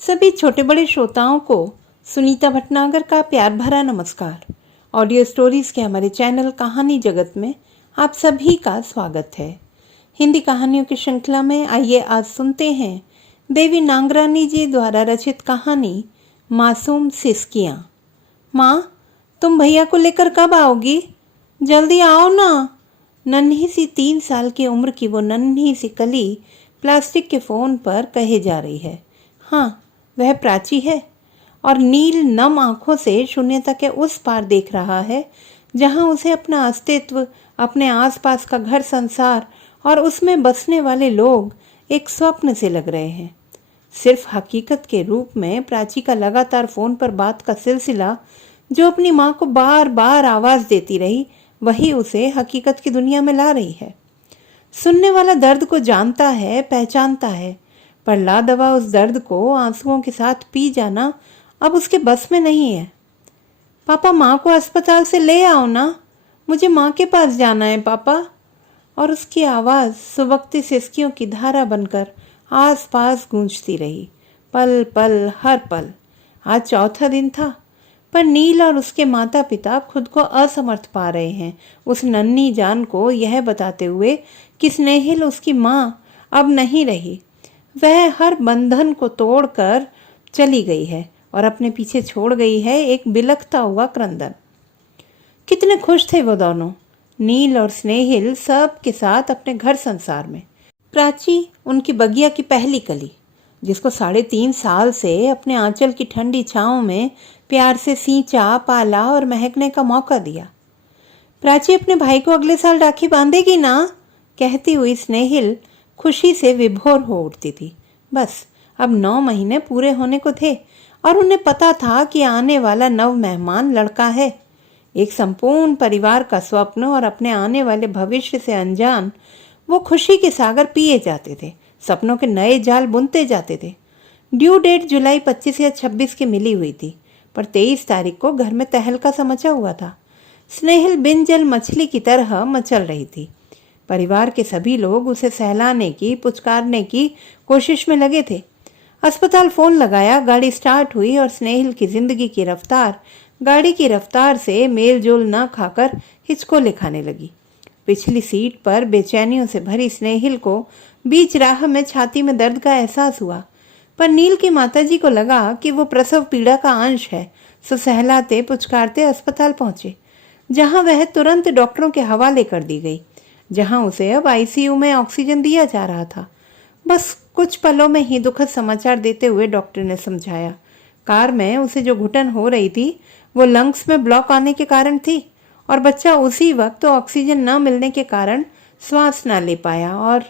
सभी छोटे बड़े श्रोताओं को सुनीता भटनागर का प्यार भरा नमस्कार। ऑडियो स्टोरीज के हमारे चैनल कहानी जगत में आप सभी का स्वागत है। हिंदी कहानियों की श्रृंखला में आइए आज सुनते हैं देवी नांगरानी जी द्वारा रचित कहानी मासूम सिसकियाँ। माँ, तुम भैया को लेकर कब आओगी? जल्दी आओ ना। नन्ही सी 3 साल की उम्र की वो नन्ही सी कली प्लास्टिक के फ़ोन पर कहे जा रही है। हाँ, वह प्राची है और नील नम आंखों से शून्यता के उस पार देख रहा है जहां उसे अपना अस्तित्व, अपने आसपास का घर संसार और उसमें बसने वाले लोग एक स्वप्न से लग रहे हैं। सिर्फ हकीकत के रूप में प्राची का लगातार फोन पर बात का सिलसिला, जो अपनी माँ को बार बार आवाज देती रही, वही उसे हकीकत की दुनिया में ला रही है। सुनने वाला दर्द को जानता है, पहचानता है, पर लादवा उस दर्द को आंसुओं के साथ पी जाना अब उसके बस में नहीं है। पापा, माँ को अस्पताल से ले आओ ना, मुझे माँ के पास जाना है पापा। और उसकी आवाज़ सुबकती सिसकियों की धारा बनकर आस पास गूंजती रही, पल पल हर पल। आज चौथा दिन था, पर नील और उसके माता पिता खुद को असमर्थ पा रहे हैं उस नन्ही जान को यह बताते हुए कि स्नेहिल उसकी माँ अब नहीं रही। वह हर बंधन को तोड़कर चली गई है और अपने पीछे छोड़ गई है एक बिलखता हुआ क्रंदन। कितने खुश थे वो दोनों, नील और स्नेहिल, सब के साथ अपने घर संसार में। प्राची उनकी बगिया की पहली कली, जिसको 3.5 साल से अपने आंचल की ठंडी छांव में प्यार से सींचा, पाला और महकने का मौका दिया। प्राची अपने भाई को अगले साल राखी बांधेगी ना, कहती हुई स्नेहिल खुशी से विभोर हो उठती थी। बस अब 9 महीने पूरे होने को थे और उन्हें पता था कि आने वाला नव मेहमान लड़का है। एक संपूर्ण परिवार का स्वप्न और अपने आने वाले भविष्य से अनजान वो खुशी के सागर पिए जाते थे, सपनों के नए जाल बुनते जाते थे। ड्यू डेट जुलाई 25 या 26 की मिली हुई थी, पर 23 तारीख को घर में तहलका सा मचा हुआ था। स्नेहिल बिन जल मछली की तरह मचल रही थी। परिवार के सभी लोग उसे सहलाने की, पुचकारने की कोशिश में लगे थे। अस्पताल फोन लगाया, गाड़ी स्टार्ट हुई और स्नेहिल की जिंदगी की रफ्तार गाड़ी की रफ्तार से मेल जोल न खाकर हिचकोले खाने लगी। पिछली सीट पर बेचैनियों से भरी स्नेहिल को बीच राह में छाती में दर्द का एहसास हुआ, पर नील की माताजी को लगा कि वो प्रसव पीड़ा का अंश है, सो सहलाते पुचकारते अस्पताल पहुंचे, जहां वह तुरंत डॉक्टरों के हवाले कर दी गई, जहां उसे अब आईसीयू में ऑक्सीजन दिया जा रहा था। बस कुछ पलों में ही दुखद समाचार देते हुए डॉक्टर ने समझाया, कार में उसे जो घुटन हो रही थी वो लंग्स में ब्लॉक आने के कारण थी और बच्चा उसी वक्त ऑक्सीजन न मिलने के कारण श्वास न ले पाया। और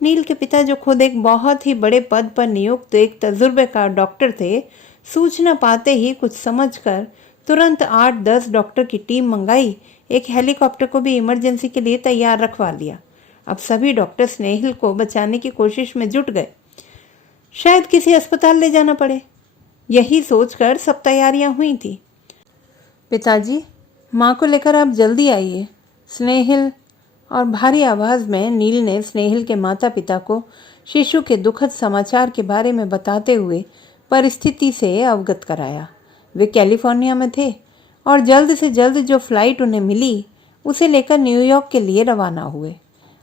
नील के पिता, जो खुद एक बहुत ही बड़े पद पर नियुक्त एक तजुर्बेकार डॉक्टर थे, सूचना पाते ही कुछ समझकर तुरंत 8-10 डॉक्टर की टीम मंगाई, एक हेलीकॉप्टर को भी इमरजेंसी के लिए तैयार रखवा लिया। अब सभी डॉक्टर स्नेहिल को बचाने की कोशिश में जुट गए, शायद किसी अस्पताल ले जाना पड़े, यही सोचकर सब तैयारियां हुई थी। पिताजी, माँ को लेकर आप जल्दी आइए, स्नेहिल। और भारी आवाज में नील ने स्नेहिल के माता पिता को शिशु के दुखद समाचार के बारे में बताते हुए परिस्थिति से अवगत कराया। वे कैलिफोर्निया में थे और जल्द से जल्द जो फ्लाइट उन्हें मिली उसे लेकर न्यूयॉर्क के लिए रवाना हुए।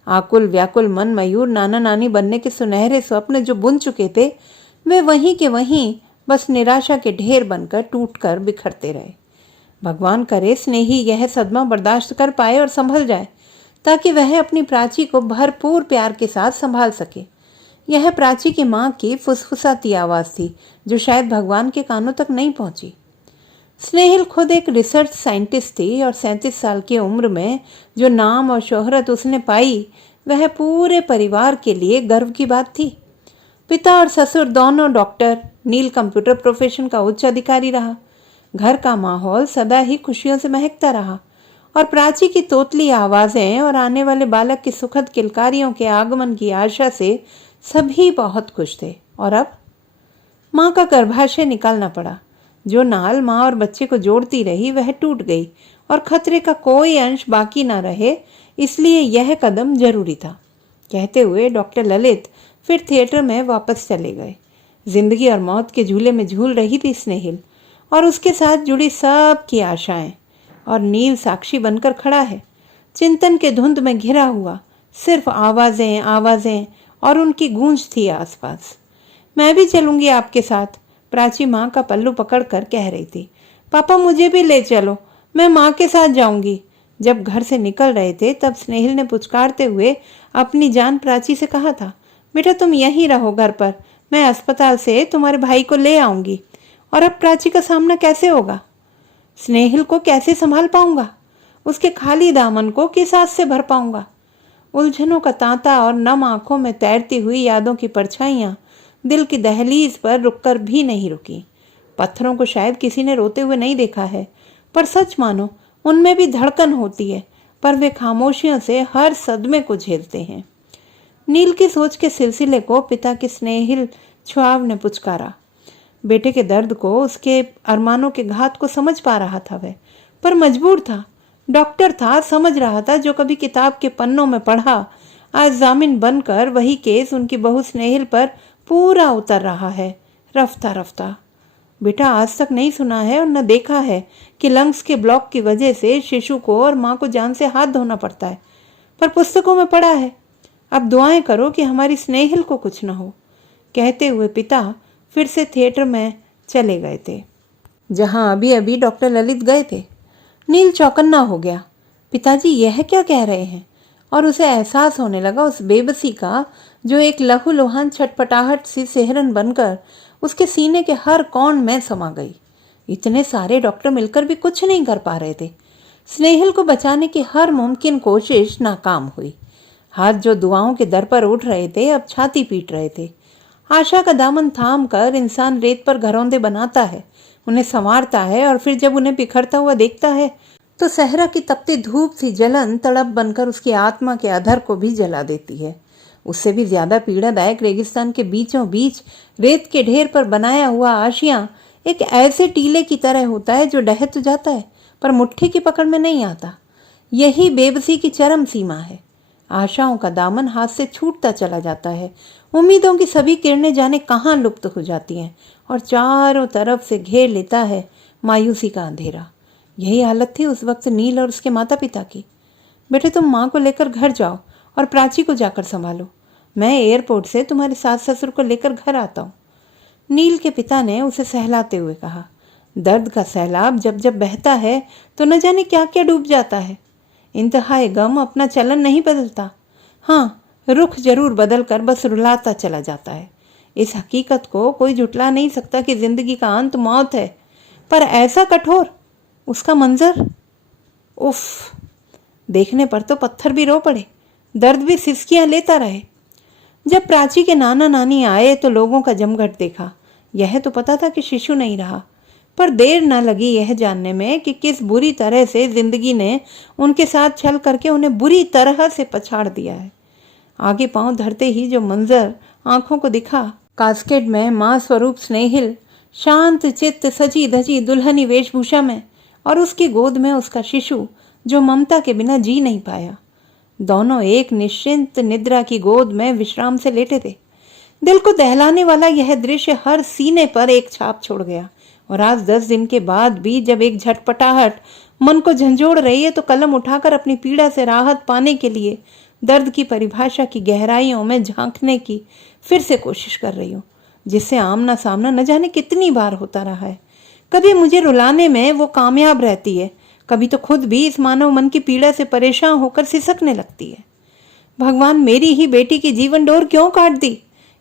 आकुल व्याकुल मन मयूर नाना नानी बनने के सुनहरे स्वप्न जो बुन चुके थे, वे वहीं के वहीं बस निराशा के ढेर बनकर टूटकर बिखरते रहे। भगवान करे स्नेही यह सदमा बर्दाश्त कर पाए और संभल जाए, ताकि वह अपनी प्राची को भरपूर प्यार के साथ संभाल सके। यह प्राची की माँ की फुसफुसाती आवाज़ थी, जो शायद भगवान के कानों तक नहीं पहुंची। स्नेहिल खुद एक रिसर्च साइंटिस्ट थी और 37 साल की उम्र में जो नाम और शोहरत उसने पाई, वह पूरे परिवार के लिए गर्व की बात थी। पिता और ससुर दोनों डॉक्टर, नील कंप्यूटर प्रोफेशन का उच्च अधिकारी रहा। घर का माहौल सदा ही खुशियों से महकता रहा और प्राची की तोतली आवाज़ें और आने वाले बालक की सुखद किलकारियों के आगमन की आशा से सभी बहुत खुश थे। और अब माँ का गर्भाशय निकालना पड़ा। जो नाल माँ और बच्चे को जोड़ती रही वह टूट गई और खतरे का कोई अंश बाकी ना रहे, इसलिए यह कदम जरूरी था। कहते हुए डॉक्टर ललित फिर थिएटर में वापस चले गए। जिंदगी और मौत के झूले में झूल रही थी स्नेहिल, और उसके साथ जुड़ी सब की आशाएं। और नील साक्षी बनकर खड़ा है, चिंतन के धुंध में घिरा हुआ। सिर्फ आवाजें आवाजें और उनकी गूंज थी आसपास। मैं भी चलूंगी आपके साथ, प्राची माँ का पल्लू पकड़कर कह रही थी। पापा मुझे भी ले चलो, मैं माँ के साथ जाऊंगी। जब घर से निकल रहे थे तब स्नेहिल ने पुचकारते हुए अपनी जान प्राची से कहा था, बेटा तुम यहीं रहो घर पर, मैं अस्पताल से तुम्हारे भाई को ले आऊंगी। और अब प्राची का सामना कैसे होगा? स्नेहिल को कैसे संभाल पाऊंगा? उसके खाली दामन को किस हाथ से भर पाऊंगा? उलझनों का तांता और नम आंखों में तैरती हुई यादों की परछाइयां दिल की दहलीज पर रुककर भी नहीं रुकी। पत्थरों को शायद किसी ने रोते हुए नहीं देखा है, पर सच मानो उनमें भी धड़कन होती है, पर वे खामोशियों से हर सदमे को झेलते हैं। नील की सोच के सिलसिले को पिता के स्नेहिल छुआव ने पुचकारा। बेटे के दर्द को, उसके अरमानों के घात को समझ पा रहा था वह, पर मजबूर था। डॉक्टर था, समझ रहा था जो कभी किताब के पन्नों में पढ़ा, आज जामिन बनकर वही केस उनकी बहू स्नेहिल पर पूरा उतर रहा है, रफ्ता रफ्ता। बेटा आज तक नहीं सुना है और न देखा है कि लंग्स के ब्लॉक की वजह से शिशु को और माँ को जान से हाथ धोना पड़ता है, पर पुस्तकों में पढ़ा है। अब दुआएं करो कि हमारी स्नेहिल को कुछ न हो। कहते हुए पिता फिर से थिएटर में चले गए थे, जहां अभी अभी डॉक्टर ललित गए थे। नील चौकन्ना हो गया। पिताजी यह क्या कह रहे हैं? और उसे एहसास होने लगा उस बेबसी का जो एक लहूलुहान छटपटाहट सी सिहरन बनकर उसके सीने के हर कोण में समा गई। इतने सारे डॉक्टर मिलकर भी कुछ नहीं कर पा रहे थे। स्नेहिल को बचाने की हर मुमकिन कोशिश नाकाम हुई। हाथ जो दुआओं के दर पर उठ रहे थे अब छाती पीट रहे थे। आशा का दामन थाम कर इंसान रेत पर घरौंदे बनाता है, उन्हें संवारता है, और फिर जब उन्हें बिखरता हुआ देखता है तो सहरा की तपती धूप सी जलन तड़प बनकर उसकी आत्मा के अधर को भी जला देती है। उससे भी ज्यादा पीड़ादायक रेगिस्तान के बीचों बीच रेत के ढेर पर बनाया हुआ आशियां एक ऐसे टीले की तरह होता है जो ढह तो जाता है पर मुट्ठी की पकड़ में नहीं आता। यही बेबसी की चरम सीमा है। आशाओं का दामन हाथ से छूटता चला जाता है, उम्मीदों की सभी किरणें जाने कहाँ लुप्त हो जाती हैं और चारों तरफ से घेर लेता है मायूसी का अंधेरा। यही हालत थी उस वक्त नील और उसके माता पिता की। बेटे तुम माँ को लेकर घर जाओ और प्राची को जाकर संभालो, मैं एयरपोर्ट से तुम्हारे सास ससुर को लेकर घर आता हूँ। नील के पिता ने उसे सहलाते हुए कहा। दर्द का सैलाब जब जब बहता है तो न जाने क्या क्या डूब जाता है। इंतहाए गम अपना चलन नहीं बदलता, हाँ रुख जरूर बदल कर बस रुलाता चला जाता है। इस हकीकत को कोई जुटला नहीं सकता कि जिंदगी का अंत मौत है, पर ऐसा कठोर उसका मंजर, उफ, देखने पर तो पत्थर भी रो पड़े, दर्द भी सिसकियां लेता रहे। जब प्राची के नाना नानी आए तो लोगों का जमघट देखा। यह तो पता था कि शिशु नहीं रहा, पर देर न लगी यह जानने में कि किस बुरी तरह से जिंदगी ने उनके साथ छल करके उन्हें बुरी तरह से पछाड़ दिया है। आगे पांव धरते ही जो मंजर आंखों को दिखा, कास्केड में माँ स्वरूप स्नेहिल शांत चित्त सजी धजी दुल्हनी वेशभूषा में, और उसकी गोद में उसका शिशु जो ममता के बिना जी नहीं पाया। दोनों एक निश्चिंत निद्रा की गोद में विश्राम से लेटे थे। दिल को दहलाने वाला यह दृश्य हर सीने पर एक छाप छोड़ गया, और आज 10 दिन के बाद भी जब एक झटपटाहट मन को झंझोड़ रही है तो कलम उठाकर अपनी पीड़ा से राहत पाने के लिए दर्द की परिभाषा की गहराइयों में झांकने की फिर से कोशिश कर रही हूँ, जिससे आमना सामना न जाने कितनी बार होता रहा है। कभी मुझे रुलाने में वो कामयाब रहती है, कभी तो खुद भी इस मानव मन की पीड़ा से परेशान होकर सिसकने लगती है। भगवान मेरी ही बेटी की जीवन डोर क्यों काट दी?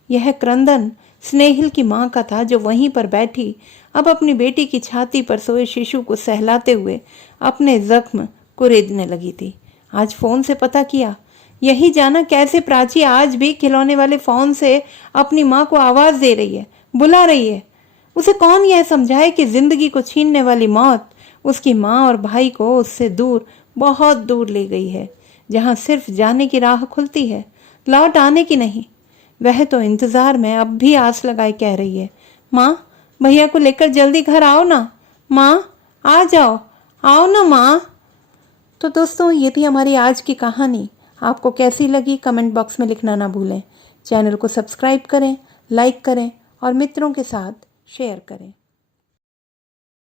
यह क्रंदन स्नेहिल की माँ का था जो वहीं पर बैठी अब अपनी बेटी की छाती पर सोए शिशु को सहलाते हुए अपने जख्म कुरेदने लगी थी। आज फोन से पता किया, यही जाना कैसे प्राची आज भी खिलौने वाले फोन से अपनी माँ को आवाज दे रही है, बुला रही है। उसे कौन यह समझाए कि जिंदगी को छीनने वाली मौत उसकी माँ और भाई को उससे दूर, बहुत दूर ले गई है, जहाँ सिर्फ जाने की राह खुलती है, लौट आने की नहीं। वह तो इंतजार में अब भी आस लगाए कह रही है, माँ भैया को लेकर जल्दी घर आओ ना, माँ आ जाओ, आओ ना माँ। तो दोस्तों ये थी हमारी आज की कहानी। आपको कैसी लगी कमेंट बॉक्स में लिखना ना भूलें। चैनल को सब्सक्राइब करें, लाइक करें और मित्रों के साथ शेयर करें।